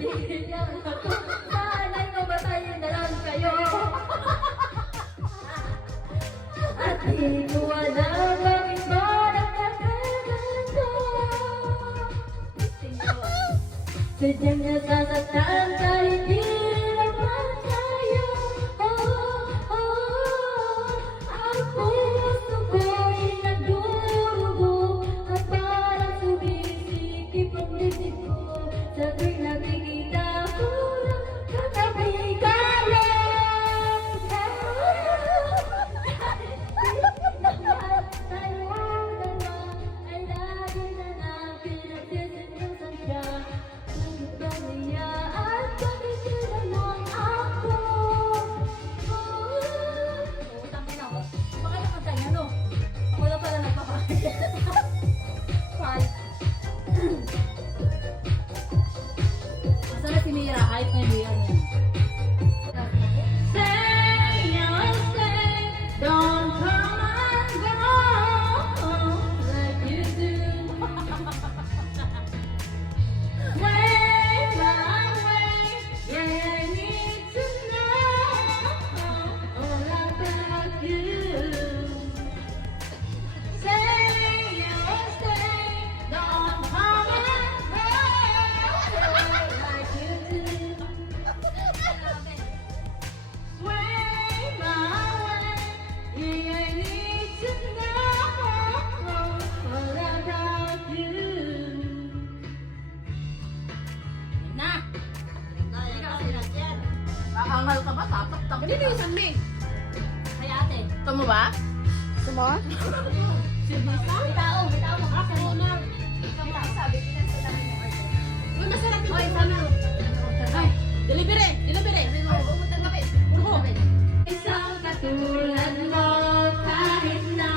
Hindi lang ako. Sana'y mamatayin na lang kayo. At di ko alam bakit ba nagkakaganto. Sadyang nasasaktan kahit di naman tayo. Ang puso ko'y nagdurugo at parang sumisikip ang dibdib ko. Sa tuwing nakikita ko lang katabi ka lang. Tayo dalawa ay lagi na lang pinagsisintusan siya. Bakit ba niya at bakit yun naman ako? Utang ka na ako. Baka naman tayo, ano? Wala pala nagpapakita. Fine. Masarap si Mira, kahit na Mira niya. Say, you'll stay, don't come and go like you do. Wait, yeah, I need to know all about you. Say you'll stay, don't come and go like you do. Sway my way, yeah, I need to know all about you. Na! Hindi ka kasi nagyan. Nakaangal ka ba? Tatak-tak. Hindi na isang me. Kaya ate. Ito mo ba? Gusto mo? May tao makakaroon na. Uy, masarap yung Oy, ulo sabi na. mo. Ay, delivery! Delivery! Pumuntan kami. Urho! Isang katulad mo kahit na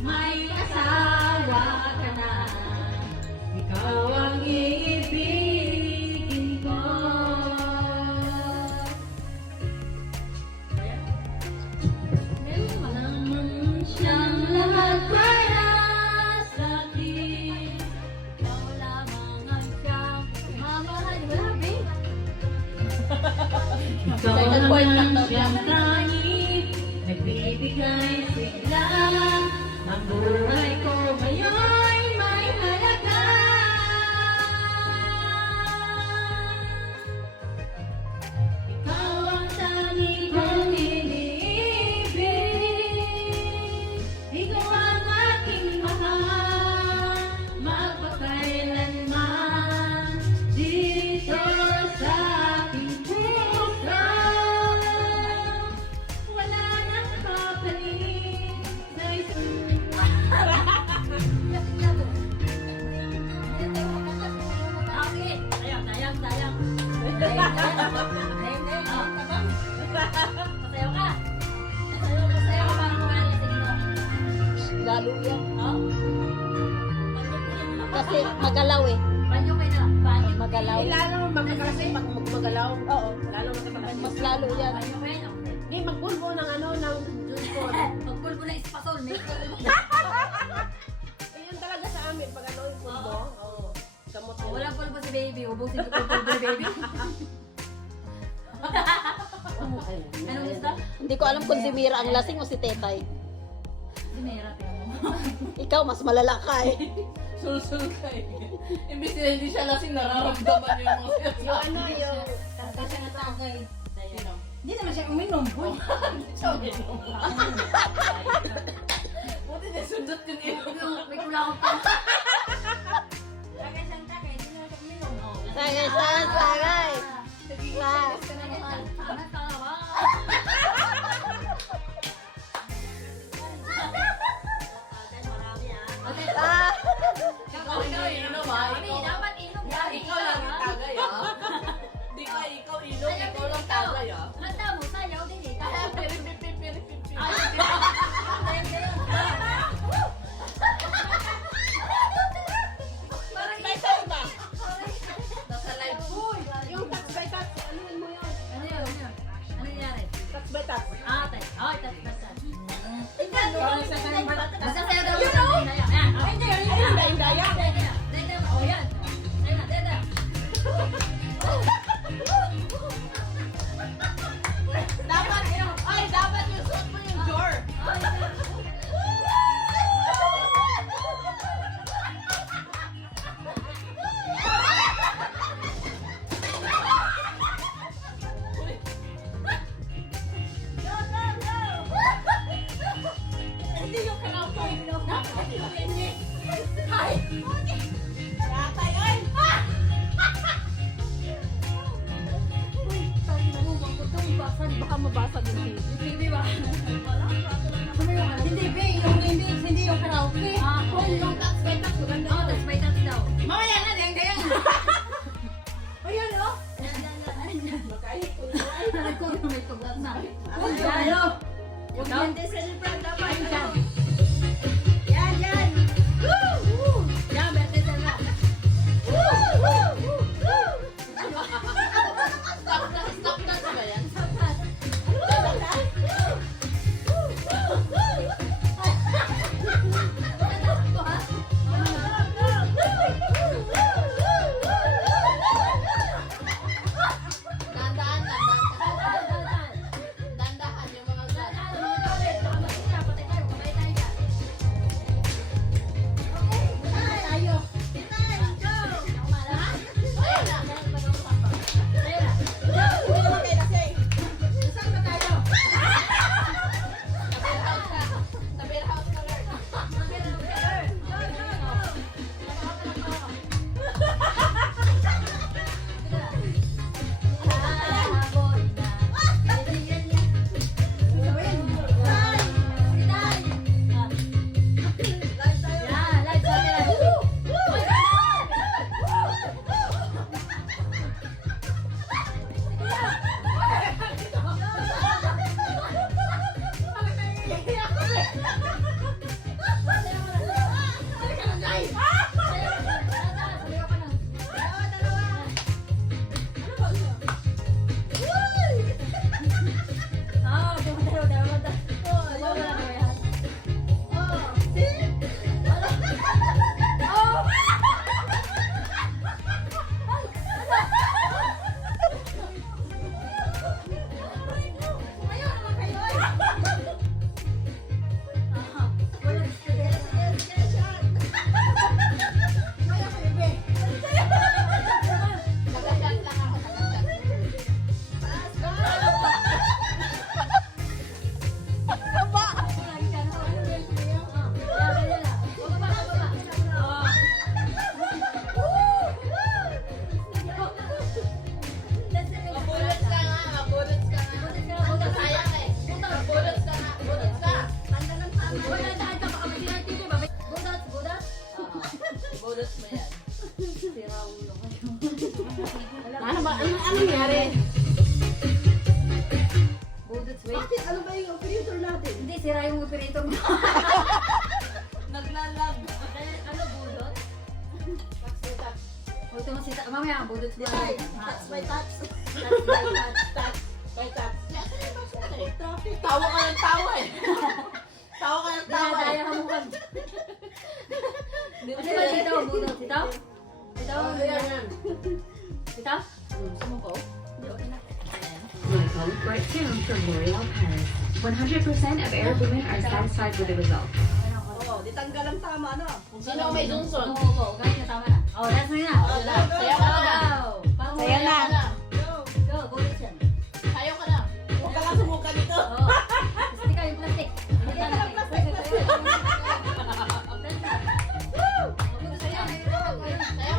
may asawa ka na, ikaw ang iibigin ko. Malamang siyang lahat para sa akin. Ikaw lamang ang siyang mamahal. Wala, babe. Ikaw Second point lang naman daw siyang yan. tanging nagbibigay sigla. Ang buhay ko ngayon'y may halaga. Ikaw ang tanging kong iniibig. Ikaw ang aking mahal, magpakailanman dito sa aking puso. Wala nang papalit sa isang... Okay, sayang. Sayang. Masayaw ka. Masayaw ka ba ang mga lasing mo? Lalo yan. Oh? Kasi magalaw eh. Banyo kayo na. Banyo. Magalaw. Lalo magkakalasing pag magmagalaw. Oo. Lalo magkakalasing. Mas lalo yan. Banyo kayo na. Hindi, magpulbo ng ano, ng Junpon. Magpulbo na ispasol. May Yun talaga sa amin, pag ano yung pulbo. Oo. Gamot yun. Walang pulbo si baby. Ubusin ko pulbo ni baby. Anong gusto? Hindi ko alam kung si Mira ang lasing o si Tetay. Si Mera, tingnan mo. Ikaw, mas malala ka eh. Sul-sul ka eh. Imbis na hindi siya lasing, nararamdaman niya yung mga sinasabi. Yung ano, yung... Kanta siya ng tagay. Sino? Hindi naman siya uminom. Hindi siya uminom. Buti niya sundot yung ilong. May kulangot pa. Tagay siyang tagay. Hindi naman siya uminom. Tagay, tagay. Wow. Sana tawa. Ah, Ikaw inom ah. Mami, dapat inom ka. Ikaw lang yung tagay ah. Di ka ikaw inom, ikaw lang tagay ah. Handa mo, sayaw din eh. Piri-piri-piri-piri. Ay, baka mabasag yung TV. Hindi ba? Hindi, be. Hindi yung karaoke. Yung touch by touch. Maganda. Oh, touch by touch daw. Mamaya na, deng, deng. Ayan, oh. Makahit ko na. Ako na may tuglas na. Ano? Huwag Ikaw? yan din sa libran dapat. Ay, dyan. Yan, yan. Yan, bete sa na. Stop dance ba yan? Dandahan lang, dandahan yung mga Tabir house ka, Lord. Nag-shot lang ako, nag-shot. Mabulots ka nga, mabulots ka nga. Sayang eh. Mabulots ka nga, mabulots ka. Bulots mo yan. Ano ba? Ano nangyari? Budets, wait. Bakit? Ano ba yung operator natin? Hindi, sira yung operator mo. Naglalag. Ano, budot? Touch by touch. O, ito mo si mamaya, budot mo. Ay, touch by touch. Touch by touch. Touch by touch. Traffic. Tawa ka ng tawa eh. Tawa ka ng tawa eh. Daya mo kan. Ano ba dito, budot? Ito? Ito? Oh, yan, yan. Ito? Sumuko? Welcome right soon from L'Oreal Paris. 100% of Arab women are satisfied with the result. Oo, di tanggal ang tama, no? Sino ang may Johnson? Oo, ganyan na, tama na. Oh, that's na na. Sayo na. Sayo ka na. Saya na. Sayo ka na. Go. Go, budot yan. Sayo ka na. Huwag ka lang sumuka dito. Oo. Plastic ka, yung plastic. Hindi ka lang plastic. Sayo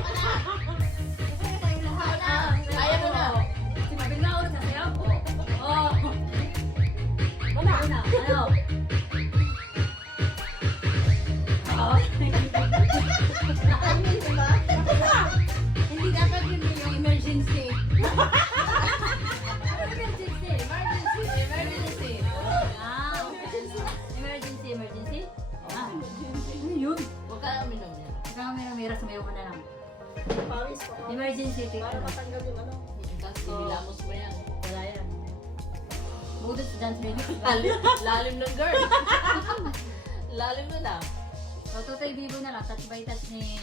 ka na. Kaya mo na. Si Mabel na ulit na sayo? Oo. Wala. Ano? Ano? Oo. Nakainin, di ba? Hindi dapat yun yung emergency. Ano emergency? Emergency. Ah, emergency, emergency? Ah, ano yun? Huwag ka na uminom yan. Ikaw mira sumayo ka na lang. Pawis pa. Emergency, Para matanggal yung ano. Tapos inilamos mo yan. wala yan. Budot sa dance video. Lalim ng girl. Lalim na na. So, Totoy Bibo na lang, touch by touch ni,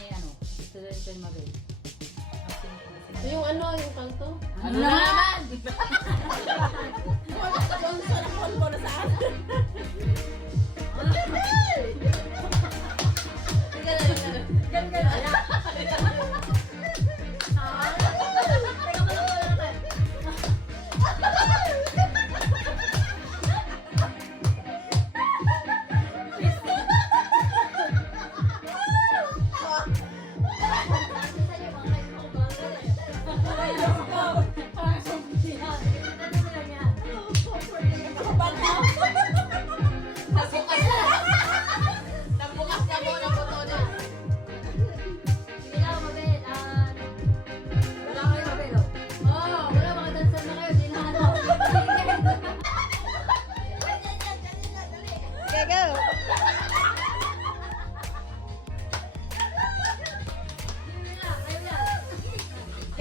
student ni Mabel. Yung ano, yung kanto? Ano na naman? Sponsor mo na saan? Sige na, sige na. Ganyan, ayan. Teka pala ko lang.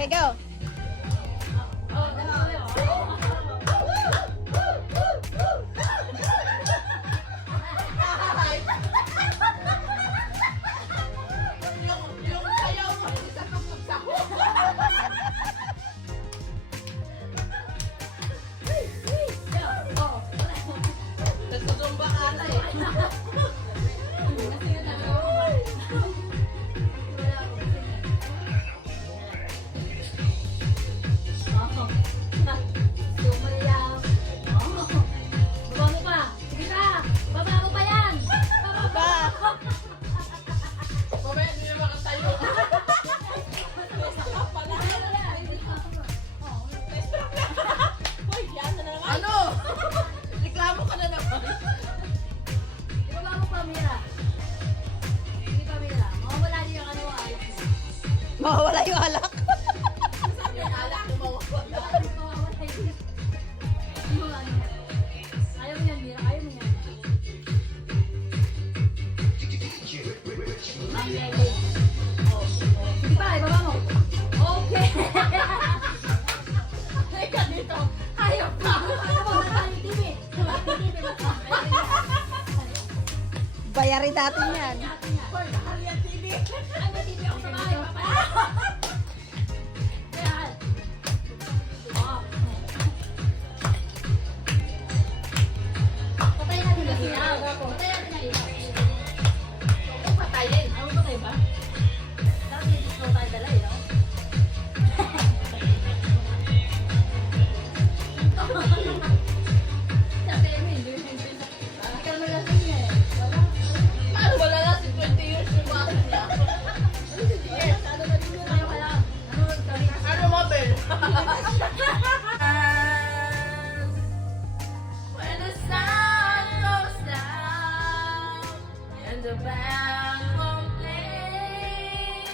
Okay, go. Yung sayaw mo, isa tugtog sa hook. Nagsusumba ka na eh. Pa. Mamaya hindi na makatayo. Hoy, yan na naman. Ano? Reklamo ka na naman. Mawawala yung alak. Sabi yung alak mo mawawala. Ayaw mo yan, Mira. Ayaw mo yan. Sige pa, ibaba mo. Okay. Teka dito. Ayaw pa. Ayaw mo, nasa yung TV. Bayarin natin yan. Hoy, nakali ang TV. Ay, may TV ako sa bahay. Papaya. Kaya, patayin natin ang ilaw. Patayin natin ang ilaw. Huwag patayin. Ano ba tayo ba? Dapat may disco tayo dala, eh, no? Sa TV, hindi ka naman lasing eh. Wala. Paano wala na si 20 years yung mga niya? Yes. Ayaw ka lang. Nanonood ka rin. Ano mo, Bel? When the sun goes down and the band won't play,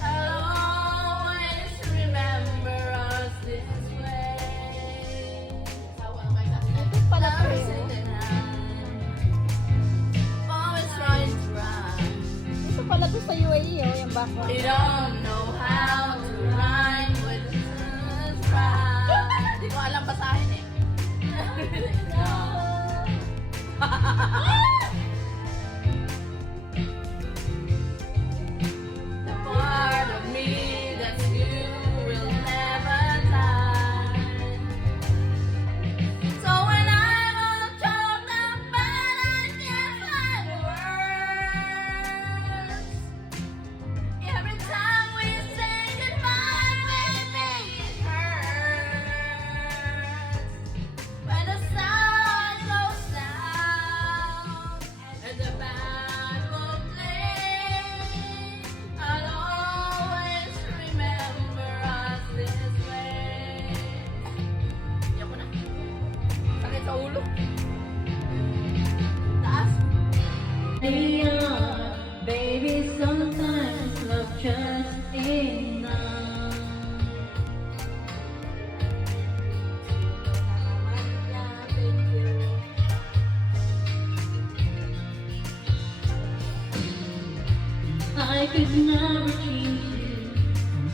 I'll always remember us this way. Pala to eh. Always trying to run. Ito pala to sa UAE, oh, yung background. We don't know how to rhyme with the sun's pride. Hindi ko alam basahin eh. The part of me that's you will never die. So when I will talk about I can't find words. Every time we say goodbye, baby, it hurts. When the sun goes down and the band won't play, I'll always remember us this way. Yan mo na. Sakit sa ulo. Taas. Baby, sometimes love just enough. I could never change you.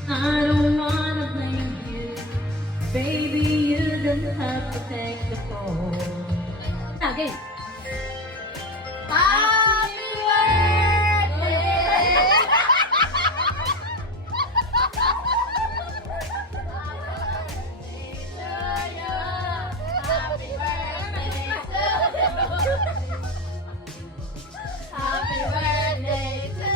I don't wanna blame you. Baby, you don't have to take the fall. Again. Happy birthday! Happy birthday to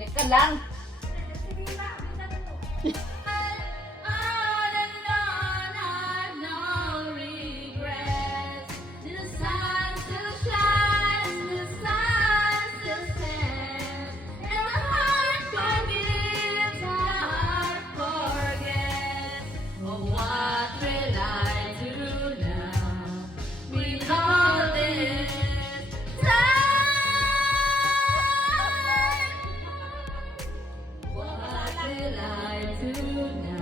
Teka lang. On and on, I've no regrets. The sun still shines, the sun still stands, and the heart forgives, the heart forgets. Oh, what will I do now with all this time? lie tonight.